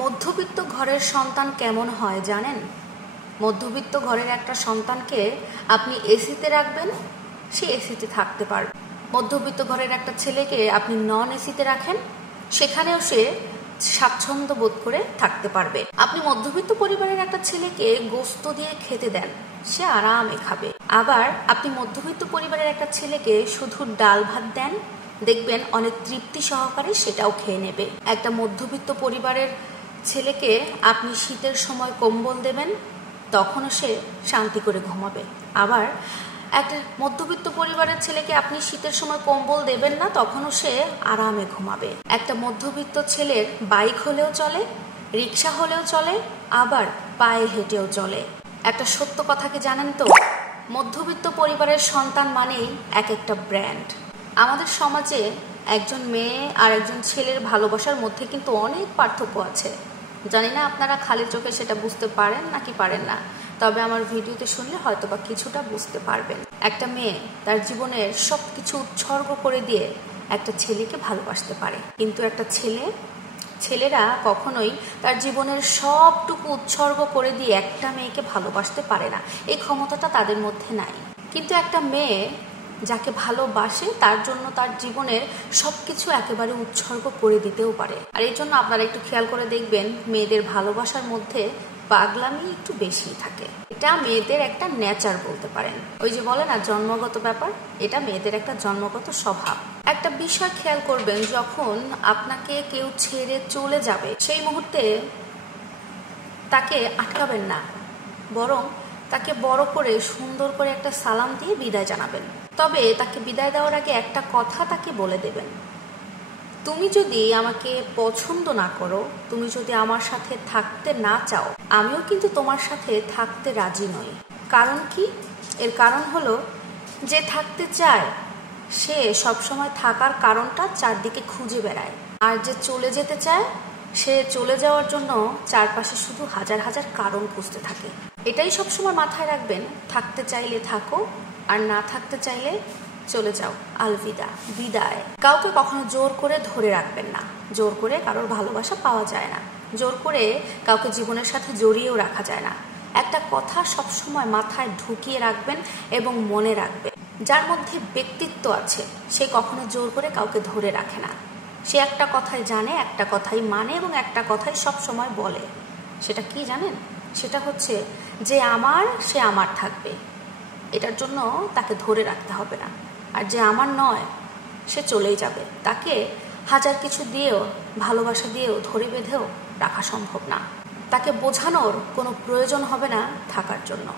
মধ্যবিত্ত ঘরের সন্তান কেমন হয় জানেন? মধ্যবিত্ত ঘরের একটা সন্তানকে আপনি এসিতে রাখবেন, সে এসিতে থাকতে পারবে। মধ্যবিত্ত ঘরের একটা ছেলেকে আপনি নন এসিতে রাখেন, সেখানেও সে স্বাচ্ছন্দ্য বোধ করে থাকতে পারবে। আপনি মধ্যবিত্ত পরিবারের একটা ছেলেকে গোস্ত দিয়ে খেতে দেন, সে আরামে খাবে। আবার আপনি মধ্যবিত্ত পরিবারের একটা ছেলেকে শুধু ডাল ভাত দেন, দেখবেন অনেক তৃপ্তি সহকারে সেটাও খেয়ে নেবে। একটা মধ্যবিত্ত পরিবারের ছেলেকে আপনি শীতের সময় কম্বল দেবেন, তখনও সে শান্তি করে ঘুমাবে। আবার একটা মধ্যবিত্ত পরিবারের ছেলেকে আপনি শীতের সময় কম্বল দেবেন না, তখনও সে আরামে ঘুমাবে। একটা মধ্যবিত্ত ছেলের বাইক হলেও চলে, রিক্সা হলেও চলে, আবার পায়ে হেঁটেও চলে। একটা সত্য কথা কি জানেন তো? মধ্যবিত্ত পরিবারের সন্তান মানেই এক একটা ব্র্যান্ড। আমাদের সমাজে একজন মেয়ে আর একজন ছেলের ভালোবাসার মধ্যে কিন্তু অনেক পার্থক্য আছে। জানি না আপনারা খালি চোখে সেটা বুঝতে পারেন নাকি পারেন না, তবে আমার ভিডিওতে শুনলে হয়তো বা কিছুটা বুঝতে পারবেন। একটা মেয়ে তার জীবনের সব কিছু উৎসর্গ করে দিয়ে একটা ছেলেকে ভালোবাসতে পারে, কিন্তু একটা ছেলেরা কখনোই তার জীবনের সবটুকু উৎসর্গ করে দিয়ে একটা মেয়েকে ভালোবাসতে পারে না। এই ক্ষমতাটা তাদের মধ্যে নাই। কিন্তু একটা মেয়ে যাকে ভালোবাসে তার জন্য তার জীবনের সবকিছু একেবারে উৎসর্গ করে দিতেও পারে। আর এই জন্য আপনারা একটু খেয়াল করে দেখবেন, মেয়েদের ভালোবাসার মধ্যে পাগলামি একটু বেশি থাকে। এটা মেয়েদের একটা নেচার বলতে পারেন। ওই যে বলে না জন্মগত ব্যাপার, এটা মেয়েদের একটা জন্মগত স্বভাব। একটা বিষয় খেয়াল করবেন, যখন আপনাকে কেউ ছেড়ে চলে যাবে সেই মুহূর্তে তাকে আটকাবেন না, বরং তাকে বড় করে সুন্দর করে একটা সালাম দিয়ে বিদায় জানাবেন। তবে তাকে বিদায় দেওয়ার আগে একটা কথা তাকে বলে দেবেন, তুমি যদি আমাকে পছন্দ না করো, তুমি যদি আমার সাথে থাকতে না চাও, আমিও কিন্তু তোমার সাথে থাকতে রাজি নই। কারণ কি? এর কারণ হলো, যে থাকতে চায় সে সবসময় থাকার কারণটা চারদিকে খুঁজে বেড়ায়, আর যে চলে যেতে চায় সে চলে যাওয়ার জন্য চারপাশে শুধু হাজার হাজার কারণ খুঁজতে থাকে। এটাই সবসময় মাথায় রাখবেন, থাকতে চাইলে থাকো, আর না থাকতে চাইলে চলে যাও, আলবিদা, বিদায়। কাউকে কখনো জোর করে ধরে রাখবেন না। জোর করে কারোর ভালোবাসা পাওয়া যায় না, জোর করে কাউকে জীবনের সাথে জড়িয়েও রাখা যায় না। একটা কথা সবসময় মাথায় ঢুকিয়ে রাখবেন এবং মনে রাখবেন, যার মধ্যে ব্যক্তিত্ব আছে সে কখনো জোর করে কাউকে ধরে রাখে না। সে একটা কথাই জানে, একটা কথাই মানে এবং একটা কথাই সব সময় বলে। সেটা কি জানেন? সেটা হচ্ছে যে আমার, সে আমার থাকবে, এটার জন্য তাকে ধরে রাখতে হবে না। আর যে আমার নয় সে চলেই যাবে, তাকে হাজার কিছু দিয়েও, ভালোবাসা দিয়েও, ধরে বেঁধেও রাখা সম্ভব না। তাকে বোঝানোর কোনো প্রয়োজন হবে না থাকার জন্য।